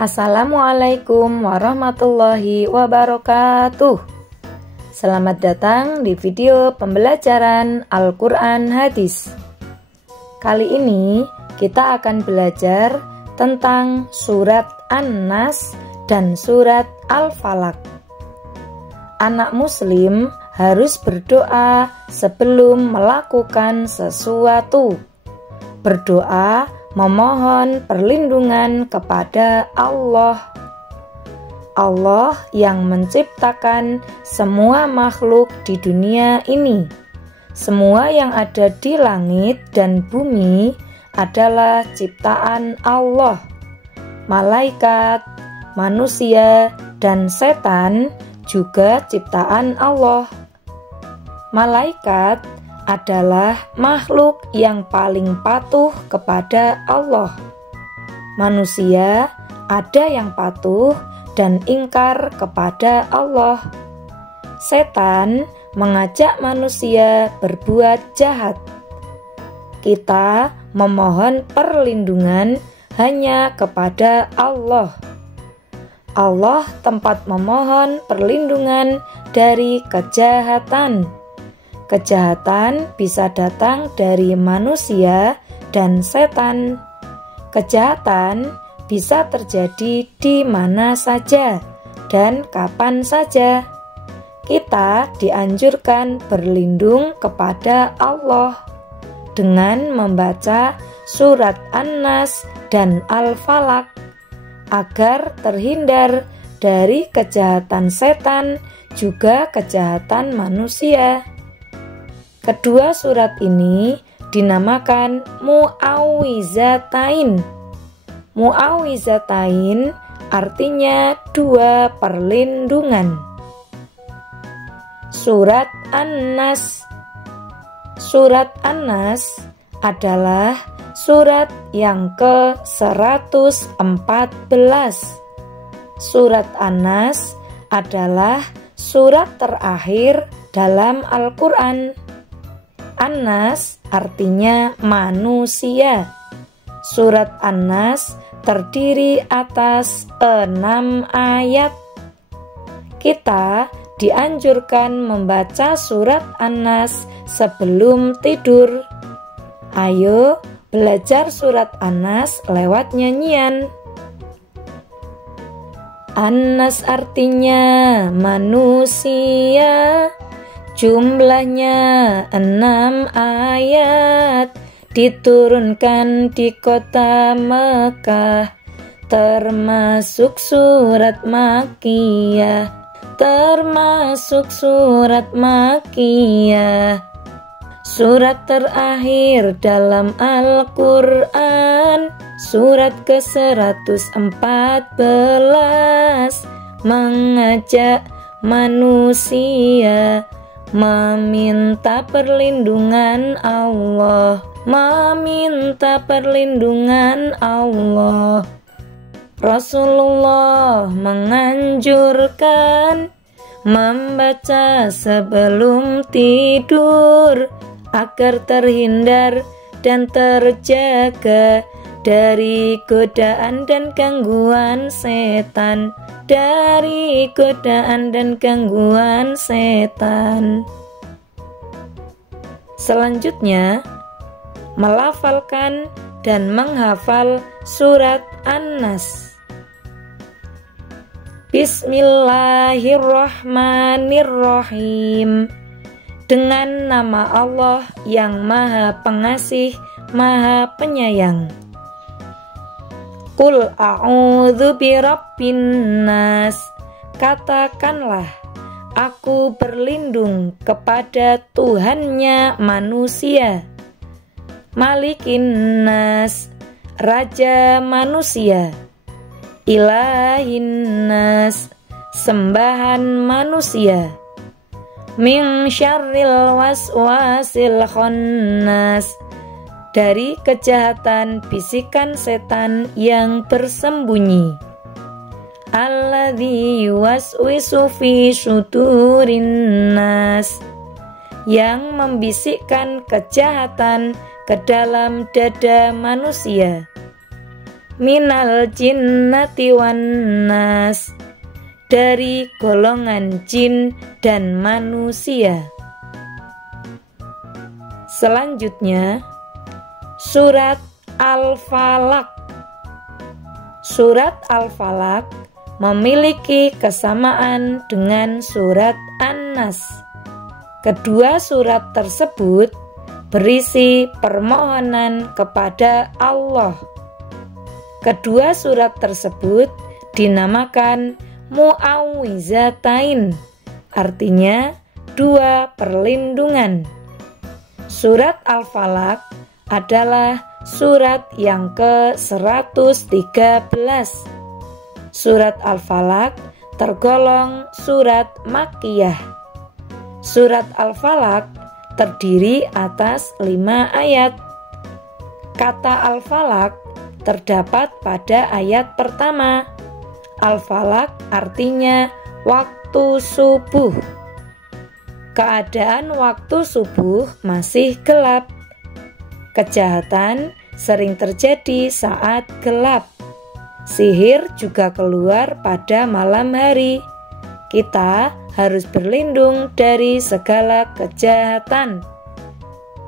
Assalamualaikum warahmatullahi wabarakatuh. Selamat datang di video pembelajaran Al-Quran Hadis. Kali ini kita akan belajar tentang surat An-Nas dan surat Al-Falaq. Anak muslim harus berdoa sebelum melakukan sesuatu. Berdoa memohon perlindungan kepada Allah. Allah yang menciptakan semua makhluk di dunia ini. Semua yang ada di langit dan bumi adalah ciptaan Allah. Malaikat, manusia, dan setan juga ciptaan Allah. Malaikat adalah makhluk yang paling patuh kepada Allah. Manusia ada yang patuh dan ingkar kepada Allah. Setan mengajak manusia berbuat jahat. Kita memohon perlindungan hanya kepada Allah. Allah tempat memohon perlindungan dari kejahatan. Kejahatan bisa datang dari manusia dan setan. Kejahatan bisa terjadi di mana saja dan kapan saja. Kita dianjurkan berlindung kepada Allah dengan membaca surat An-Nas dan Al-Falaq agar terhindar dari kejahatan setan juga kejahatan manusia. Kedua surat ini dinamakan Mu'awwizatain. Mu'awwizatain artinya dua perlindungan. Surat An-Nas. Surat An-Nas adalah surat yang ke-114. Surat An-Nas adalah surat terakhir dalam Al-Quran. An-Nas artinya manusia. Surat An-Nas terdiri atas 6 ayat. Kita dianjurkan membaca surat An-Nas sebelum tidur. Ayo belajar surat An-Nas lewat nyanyian. An-Nas artinya manusia. Jumlahnya 6 ayat, diturunkan di kota Mekah, termasuk surat Makkiyah. Termasuk surat Makkiyah. Surat terakhir dalam Al-Quran, surat ke-114, mengajak manusia meminta perlindungan Allah, meminta perlindungan Allah. Rasulullah menganjurkan membaca sebelum tidur agar terhindar dan terjaga dari godaan dan gangguan setan. Dari godaan dan gangguan setan. Selanjutnya, melafalkan dan menghafal surat An-Nas. Bismillahirrahmanirrahim. Dengan nama Allah yang Maha Pengasih, Maha Penyayang. Qul a'udzu birabbin nas. Katakanlah, aku berlindung kepada Tuhannya manusia. Malikin nas, raja manusia. Ilahin nas, sembahan manusia. Min syarril waswasil khannas, dari kejahatan bisikan setan yang bersembunyi. Alladzi yuwaswisu fi sudurin nas, yang membisikkan kejahatan ke dalam dada manusia. minal jinnati wan nas, dari golongan jin dan manusia. Selanjutnya, surat Al-Falaq. Surat Al-Falaq memiliki kesamaan dengan surat An-Nas. Kedua surat tersebut berisi permohonan kepada Allah. Kedua surat tersebut dinamakan Mu'awwizatain, artinya dua perlindungan. Surat Al-Falaq adalah surat yang ke-113. Surat Al-Falaq tergolong surat Makkiyah. Surat Al-Falaq terdiri atas 5 ayat. Kata Al-Falaq terdapat pada ayat pertama. Al-Falaq artinya waktu subuh. Keadaan waktu subuh masih gelap. Kejahatan sering terjadi saat gelap. Sihir juga keluar pada malam hari. Kita harus berlindung dari segala kejahatan.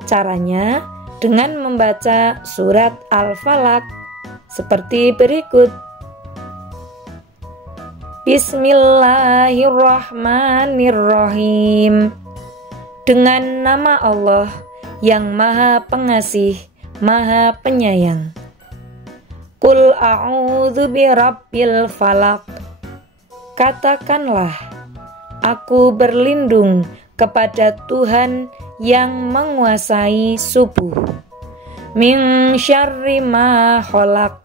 Caranya dengan membaca surat Al-Falaq seperti berikut. Bismillahirrahmanirrahim. Dengan nama Allah yang Maha Pengasih, Maha Penyayang. Qul a'udzu birabbil falaq. Katakanlah, aku berlindung kepada Tuhan yang menguasai subuh. Min syarri ma khalaq.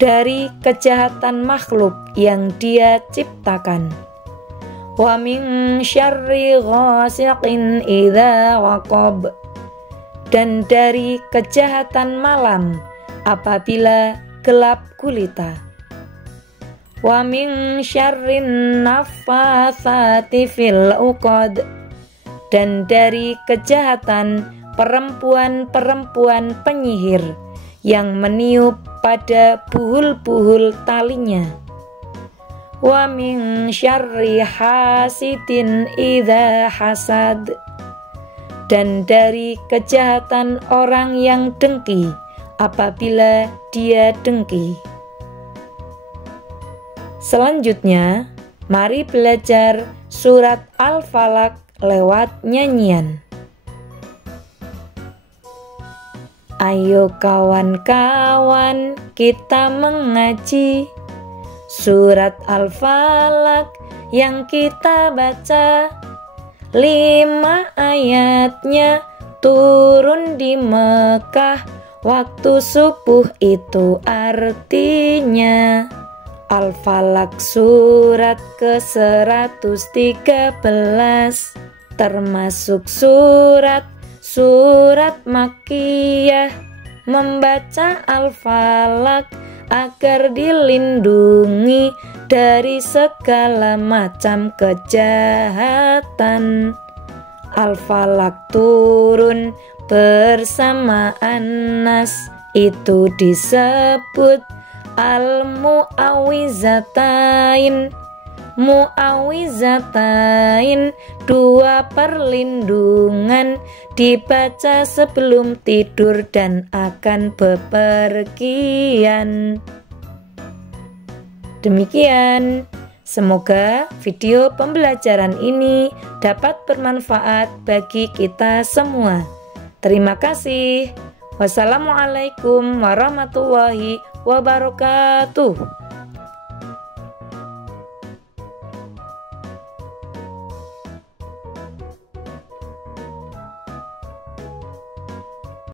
Dari kejahatan makhluk yang Dia ciptakan. Wa min syarri ghasiqin idza waqab. Dan dari kejahatan malam apabila gelap gulita. Wa min syarrin naffatsati fil uqad. Dan dari kejahatan perempuan-perempuan penyihir yang meniup pada buhul-buhul talinya. Wa min syarri hasidin idza hasad. Dan dari kejahatan orang yang dengki apabila dia dengki. Selanjutnya, mari belajar surat Al-Falaq lewat nyanyian. Ayo kawan-kawan kita mengaji surat Al-Falaq yang kita baca. 5 ayatnya turun di Mekah waktu subuh, itu artinya Al-Falaq surat ke-113, termasuk surat Makkiyah. Membaca Al-Falaq agar dilindungi dari segala macam kejahatan. Al-Falaq turun bersama An-Nas, itu disebut Al-Mu'awwizatain. Mu'awwizatain, 2 perlindungan, dibaca sebelum tidur dan akan bepergian. Demikian, semoga video pembelajaran ini dapat bermanfaat bagi kita semua. Terima kasih. Wassalamualaikum warahmatullahi wabarakatuh.